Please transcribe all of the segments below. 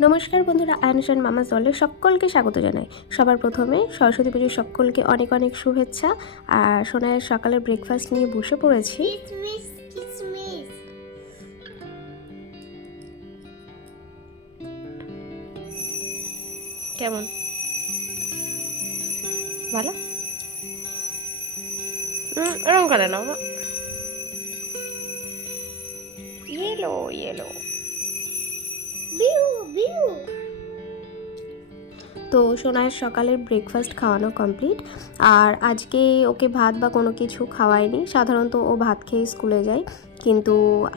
নমস্কার বন্ধুরা আয়নশান মামা জলে সকলকে স্বাগত জানাই। সবার প্রথমে সরস্বতী পুজোর সকলকে অনেক অনেক শুভেচ্ছা। আর সোনায় সকালের ব্রেকফাস্ট নিয়ে বসে পড়েছি। কেমন? ভালো? এরকম করে না ইয়েলো ইয়েলো তো সোনায়ের সকালের ব্রেকফাস্ট খাওয়ানো কমপ্লিট আর আজকে ওকে ভাত বা কোনো কিছু খাওয়ায়নি সাধারণত ও ভাত খেয়ে স্কুলে যায়। কিন্তু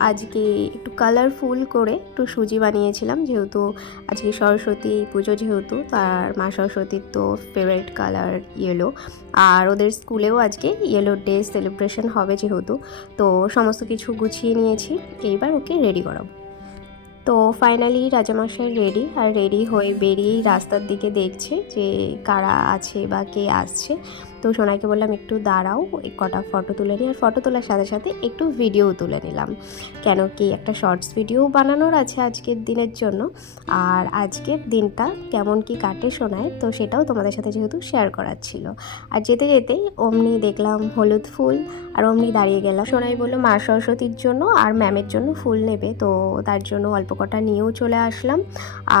আজকে একটু কালারফুল করে একটু সুজি বানিয়েছিলাম, যেহেতু আজকে সরস্বতী পুজো যেহেতু, তার মা সরস্বতীর তো ফেভারিট কালার ইয়েলো আর ওদের স্কুলেও আজকে ইয়েলো ডে সেলিব্রেশন হবে যেহেতু। তো সমস্ত কিছু গুছিয়ে নিয়েছি। এইবার ওকে রেডি করাবো। তো ফাইনালি রাজামশাই রেডি আর রেডি হয়ে বেরিয়েই রাস্তার দিকে দেখছে যে কারা আছে বা কে আসছে। তো সোনাইকে বললাম, একটু দাঁড়াও, এই কটা ফটো তুলে নিই আর ফটো তোলার সাথে সাথে একটু ভিডিও তুলে নিলাম। কেন কি একটা শর্টস ভিডিও বানানোর আছে আজকের দিনের জন্য। আর আজকের দিনটা কেমন কি কাটে শোনায় তো সেটাও তোমাদের সাথে যেহেতু শেয়ার করার ছিল। আর যেতে যেতে অমনি দেখলাম হলুদ ফুল, আর অমনি দাঁড়িয়ে গেলাম। সোনাই বলল, মা সরস্বতীর জন্য আর ম্যামের জন্য ফুল নেবে। তো তার জন্য অল্প কটা নিয়েও চলে আসলাম।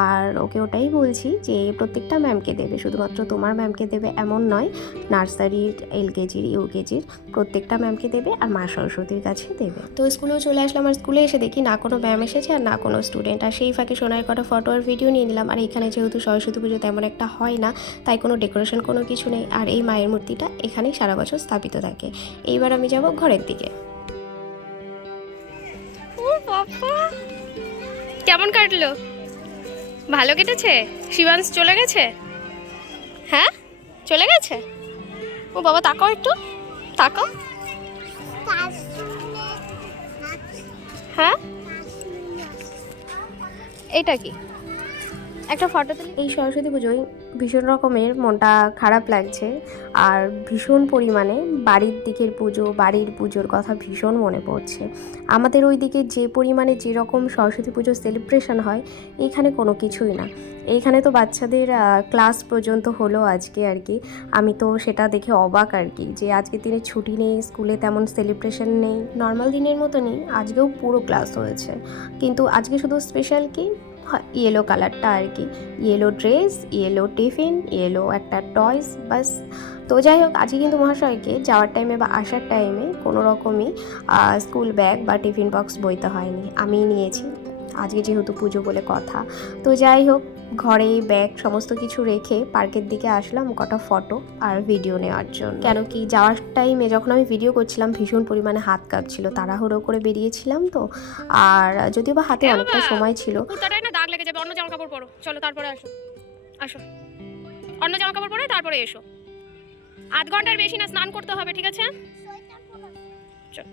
আর ওকে ওটাই বলছি যে, প্রত্যেকটা ম্যামকে দেবে। শুধুমাত্র তোমার ম্যামকে দেবে এমন নয় নার্সারির এলকেজির ইউকেজির প্রত্যেকটা ম্যামকে দেবে আর মা সরস্বতীর কাছে দেবে। তো স্কুলেও চলে আসলাম আর স্কুলে এসে দেখি না কোনো ম্যাম এসেছে আর না কোনো স্টুডেন্ট। আর সেই ফাঁকে সোনার কটা ফটো আর ভিডিও নিয়ে নিলাম। আর এখানে যেহেতু সরস্বতী পুজো তেমন একটা হয় না তাই কোনো ডেকোরেশন কোনো কিছু নেই। আর এই মায়ের মূর্তিটা এখানেই সারা বছর স্থাপিত থাকে। এইবার আমি যাব ঘরের দিকে। কেমন কাটলো? ভালো কেটেছে? শিবাংশ চলে গেছে? হ্যাঁ? চলে গেছে? ও বাবা তাকাও একটু। তাকাও। হ্যাঁ? এটা কি? একটা ফটো তুলি? এই সরস্বতী পুজোয় ভীষণ রকমের মনটা খারাপ লাগছে আর ভীষণ পরিমাণে বাড়ির দিকের পুজো, বাড়ির পুজোর কথা ভীষণ মনে পড়ছে। আমাদের ওই দিকে যে পরিমাণে যেরকম সরস্বতী পুজোর সেলিব্রেশন হয়, এখানে কোনো কিছুই না। এইখানে তো বাচ্চাদের ক্লাস পর্যন্ত হলো আজকে আর কি। আমি তো সেটা দেখে অবাক আর কি যে আজকের দিনে ছুটি নেই, স্কুলে তেমন সেলিব্রেশন নেই। নর্মাল দিনের মতনই আজকেও পুরো ক্লাস হয়েছে। কিন্তু আজকে শুধু স্পেশাল কি? ইয়েলো কালারটা আর কি। Yellow dress yellow tiffin yellow একটা টয়স বাস। তো যাই হোক, আজকে কিন্তু মহাশয়কে যাওয়ার টাইমে বা আসার টাইমে কোনো রকমই স্কুল ব্যাগ বা টিফিন বক্স বইতে হয়নি। আমিই নিয়েছি। আজকে যেহেতু পুজো বলে কথা। তো যাই হোক ঘরে ব্যাগ সমস্ত কিছু রেখে পার্কের দিকে আসলাম কটা ফটো আর ভিডিও নেওয়ার জন্য। কেন কি যাওয়ার টাইমে যখন আমি ভিডিও করছিলাম ভীষণ পরিমাণে হাত কাঁপছিল তাড়াহুড়ো করে বেরিয়েছিলাম তো। আর যদিও বা হাতে অনেকটা সময় ছিল। কুর্তাটায় না দাগ লেগে যাবে অন্য জামা কাপড় পরো। চলো তারপরে আসো। আসো। অন্য জামা কাপড় পরে তারপরে এসো। আধ ঘণ্টার বেশি না স্নান করতে হবে ঠিক আছে? চল।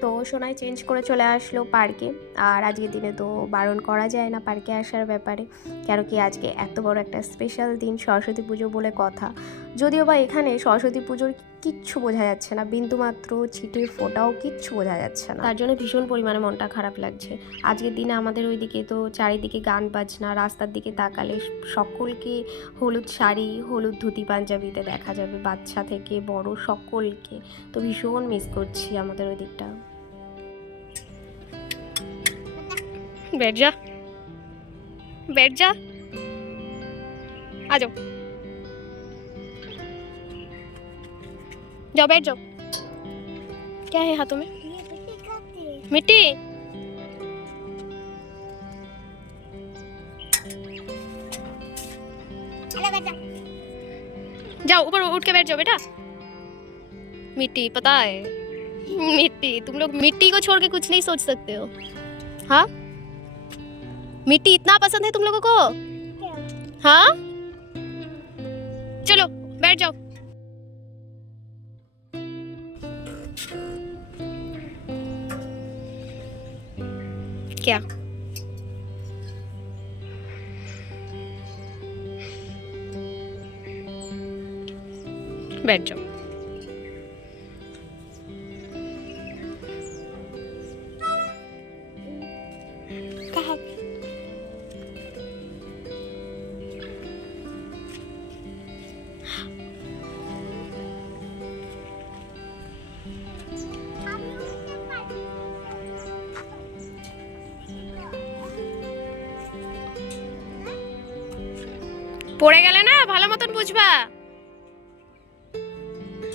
তো সোনায় চেঞ্জ করে চলে আসলো পার্কে আর আজকের দিনে তো বারণ করা যায় না পার্কে আসার ব্যাপারে। কেন কি আজকে এত বড় একটা স্পেশাল দিন, সরস্বতী পুজো বলে কথা। যদিও বা এখানে সরস্বতী পুজোর কিচ্ছু বোঝা যাচ্ছে না বিন্দুমাত্র ছিটের ফোটাও কিচ্ছু বোঝা যাচ্ছে না তার জন্য ভীষণ পরিমাণে মনটা খারাপ লাগছে আজকের দিনে আমাদের ওইদিকে তো চারিদিকে গান বাজনা রাস্তার দিকে তাকালে সকলকে হলুদ শাড়ি হলুদ ধুতি পাঞ্জাবিতে দেখা যাবে বাচ্চা থেকে বড় সকলকে তো ভীষণ মিস করছি আমাদের ওই দিকটা बैठ जा बैठ जा आ जाओ जाओ बैठ जाओ। क्या है हाथों में? मिट्टी। जाओ। ऊपर उठ के बैठ जाओ बेटा। मिट्टी पता है। मिट्टी तुम लोग मिट्टी को छोड़ के कुछ नहीं सोच सकते हो। हाँ? मिट्टी इतना पसंद है तुम लोगों को? हाँ? चलो बैठ जाओ। क्या? बैठ जाओ। পড়ে গেলে না ভালো মতন বুঝবা।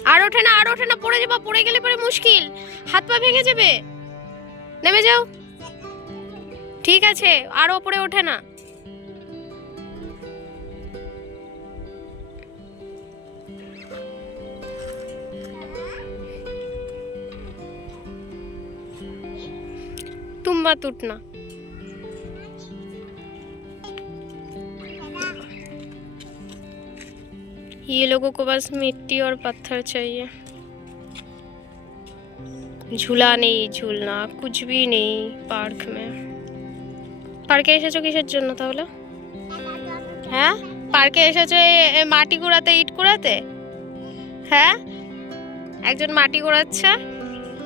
আর ওঠে না, আর ওঠে না, পড়ে যাবা, পড়ে গেলে পরে মুশকিল। হাত পা ভেঙে যাবে। নেমে যাও। ঠিক আছে, আর ওপরে ওঠে না। তুম্বা তুটনা। ये लोगों को बस मिट्टी और पत्थर चाहिए झूला नहीं झूलना कुछ भी नहीं পার্ক में পার্কে এসেছো কিসের জন্য তাহলে হ্যাঁ পার্কে এসেছো এ- এ মাটি কুড়াতে ইট কুড়াতে হ্যাঁ একজন মাটি কুড়াচ্ছে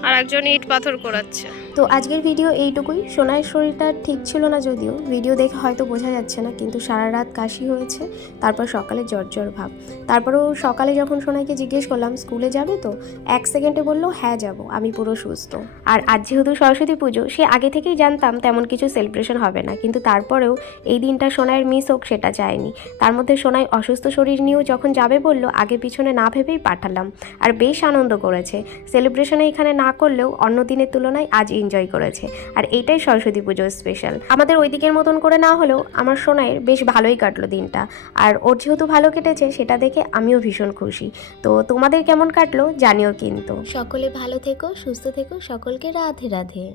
আর একজন ইট পাথর কুড়াচ্ছে তো আজকের ভিডিও এইটুকুই। সোনার শরীরটা ঠিক ছিল না যদিও। ভিডিও দেখে হয়তো বোঝা যাচ্ছে না, কিন্তু সারা রাত কাশি হয়েছে, তারপর সকালে জ্বর জ্বর ভাব। তারপরেও সকালে যখন সোনাইকে জিজ্ঞেস করলাম, স্কুলে যাবে তো? এক সেকেন্ডে বলল হ্যাঁ যাব, আমি পুরো সুস্থ। আর আজ যেহেতু সরস্বতী পুজো, সে আগে থেকেই জানতাম তেমন কিছু সেলিব্রেশন হবে না। কিন্তু তারপরেও এই দিনটা সোনাইয়ের মিস হোক সেটা চায়নি। তার মধ্যে সোনাই অসুস্থ শরীর নিয়েও যখন যাবে বলল, আগে পিছনে না ভেবেই পাঠালাম। আর বেশ আনন্দ করেছে। সেলিব্রেশনে এখানে না করলেও অন্য দিনের তুলনায় আজ এনজয় করেছে। আর এইটাই সরস্বতী পুজোর স্পেশাল আমাদের ওই দিকের মতন করে না হলেও আমার সোনাইয়ের বেশ ভালোই কাটলো দিনটা। আর ওর যেহেতু ভালো কেটেছে, সেটা দেখে আমিও ভীষণ খুশি। তো তোমাদের কেমন কাটলো জানিও কিন্তু। সকলে ভালো থেকো, সুস্থ থেকো, সকলকে রাধে রাধে।